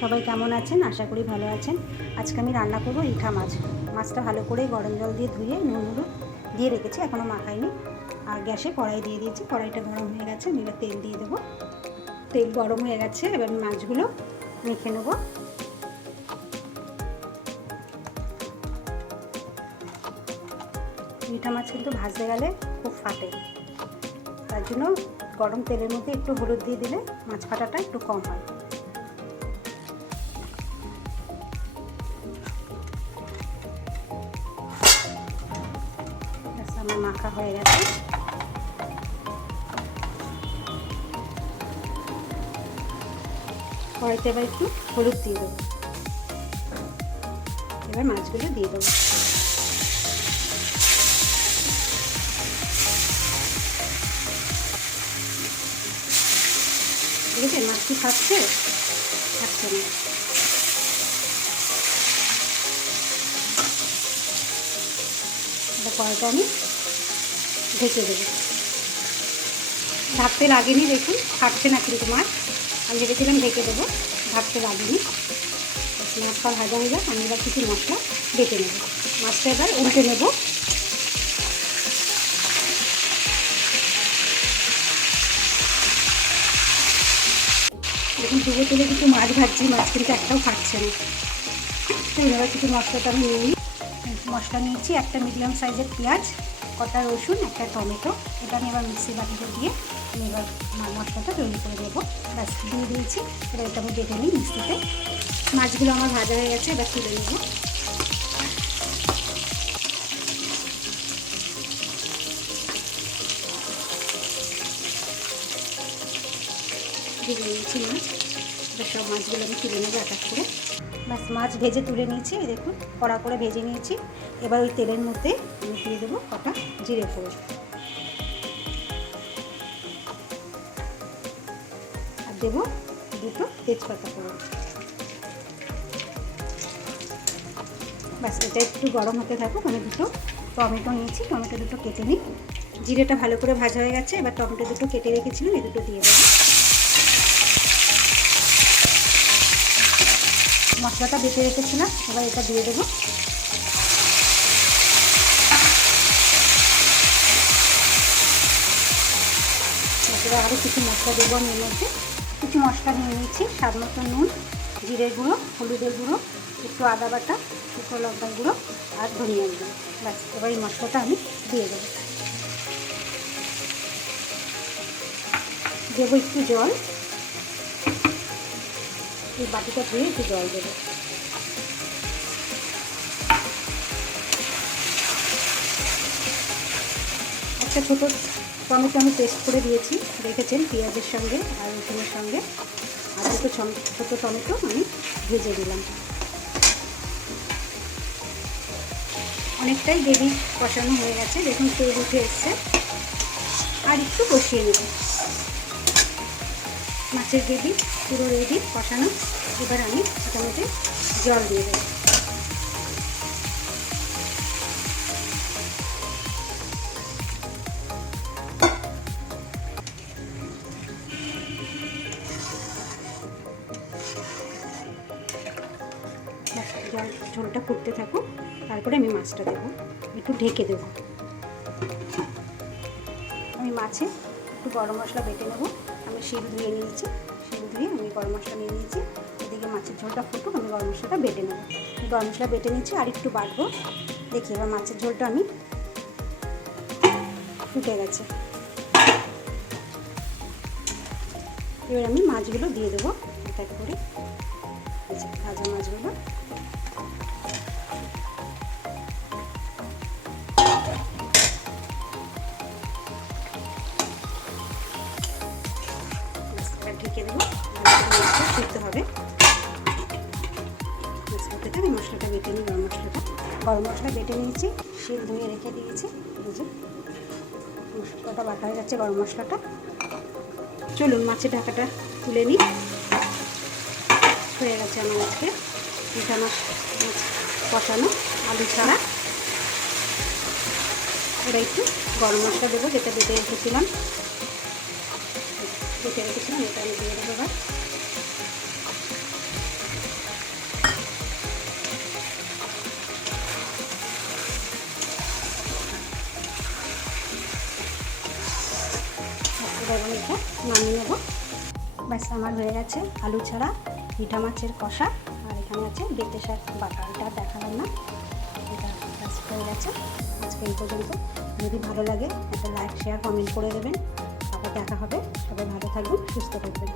সবাই কেমন আছেন? আশা করি ভালো আছেন। আজকে আমি রান্না করব রিঠা মাছ। মাছটা ভালো করে গরম জল দিয়ে ধুয়ে নুন হলুদ দিয়ে রেখেছি, এখনও মাখাইনি। আর গ্যাসে কড়াই দিয়ে দিয়েছি, কড়াইটা গরম হয়ে গেছে। আমি এবার তেল দিয়ে দেবো। তেল গরম হয়ে গেছে, এবার আমি মাছগুলো মেখে নেব। রিঠা মাছ কিন্তু ভাজতে গেলে খুব ফাটে, তার জন্য গরম তেলের মধ্যে একটু হলুদ দিয়ে দিলে মাছ ফাটাটা একটু কম হয়। আমার মাখা হয়ে গেছে। কড়াইতে এবার একটু হলুদ দিয়ে দেবো। এবার মাছগুলো দিয়ে দেবো। ঠিক আছে, মাছ কি খাচ্ছে? খাচ্ছে না। কড়াইটা আমি ঢেকে দেবো। ঢাকতে লাগেনি, দেখুন ফাটছে না কিন্তু মাছ। আমি ভেবেছিলাম ঢেকে দেবো, ঢাকতে লাগেনি। মাছটা ভাজা হয়ে যাক, আমি এবার কিছু মশলা বেটে নেব। মাছটা এবার উল্টে নেব। দেখুন ডুবো তুলে কিছু মাছ ভাজছি, মাছ কিন্তু একটাও ফাটছে না। এবার কিছু মশলাটা আমি নিয়ে নিই। মশলা নিয়েছি একটা মিডিয়াম সাইজের পেঁয়াজ, কটা রসুন, একটা টমেটো। এটা আমি এবার মিক্সি বাটিতে দিয়ে আমি এবার মশলাটা তৈরি করে দেবো। ব্যাস দিয়ে দিয়েছি। এবার এটা আমি বেটে নিই মিক্সিতে। মাছগুলো আমার ভাজা হয়ে গেছে, এবার তুলে নেব। ভেজে নিয়েছি মাছ, এবার সব মাছগুলো আমি তুলে নেবো এক এক করে। ব্যাস মাছ ভেজে তুলে নিয়েছি, দেখুন কড়া করে ভেজে নিয়েছি। এবার ওই তেলের মধ্যে আমি দিয়ে দেবো কটা জিরে ফোড়ন, আর দেবো দুটো তেজপাতা ফোড়ন। ব্যাস এটা একটু গরম হতে থাকুক। আমি দুটো টমেটো নিয়েছি, টমেটো দুটো কেটে নিই। জিরেটা ভালো করে ভাজা হয়ে গেছে, এবার টমেটো দুটো কেটে রেখেছিলাম, এই দুটো দিয়ে দেবো। মশলাটা বেটে রেখেছিলাম, এবার এটা দিয়ে দেবো। এবার আরও কিছু মশলা দেবো আমি এর মধ্যে। কিছু মশলা নিয়ে নিয়েছি, স্বাদ মতো নুন, জিরের গুঁড়ো, হলুদের গুঁড়ো, একটু আদা বাটা, শুকনো লঙ্কার গুঁড়ো আর ধনিয়ার গুঁড়ো। ব্যাস এবার এই মশলাটা আমি দিয়ে দেবো। দেবো একটু জল, এই বাটিটা ধুয়ে একটু জল দেবো। একটা ছোটো টমেটো আমি পেস্ট করে দিয়েছি, দেখেছেন, পেঁয়াজের সঙ্গে আর রসুনের সঙ্গে। আর দুটো ছোটো টমেটো আমি ভেজে দিলাম। অনেকটাই গ্রেভি কষানো হয়ে গেছে, দেখুন তেল উঠে এসছে। আর একটু কষিয়ে নেব। মাছের গ্রেভি পুরো রেডি কষানো। এবার আমি এটার মধ্যে জল দিয়ে দেবো। জল ঝোলটা ফুটতে থাকুক, তারপরে আমি মাছটা দেবো, একটু ঢেকে দেবো। আমি মাছে একটু গরম মশলা বেটে নেব। আমি শিল ধুয়ে নিয়েছি, শিল ধুয়ে আমি গরম মশলা নিয়ে নিয়েছি। এদিকে মাছের ঝোলটা ফুটুক, আমি গরম মশলাটা বেটে নেব। গরম মশলা বেটে নিচ্ছি, আর একটু বাটবো। দেখি এবার মাছের ঝোলটা আমি ফুটে গেছে। এবার আমি মাছগুলো দিয়ে দেবো এক এক করে, ভাজা মাছগুলো। ঢেকে দেবো, ফুটতে হবে। আমি মশলাটা বেটে নিই, গরম মশলা বেটে নিয়েছি, শিল ধুয়ে রেখে দিয়েছি। এই যে মশলাটা বাটা হয়ে যাচ্ছে, গরম মশলাটা। চলুন মাছের ঢাকাটা তুলে নিই। হয়ে গেছে আমার আজকে রিঠা মাছ কষানো আলু ছাড়া। এবার একটু গরম মশলা দেবো, যেটা বেটে রেখেছিলাম, এটা আমি দিয়ে দেবো। এবার এবার এটা নামিয়ে নেব। ব্যাস আমার হয়ে গেছে আলু ছাড়া মিঠা মাছের কষা। আর এখানে আছে বেটে শাক বাটা, এটা দেখালাম না, এটা ব্যাস হয়ে গেছে। আজকে এই পর্যন্ত। যদি ভালো লাগে একটা লাইক শেয়ার কমেন্ট করে দেবেন। আবার দেখা হবে। সবাই ভালো থাকবেন, সুস্থ থাকবেন।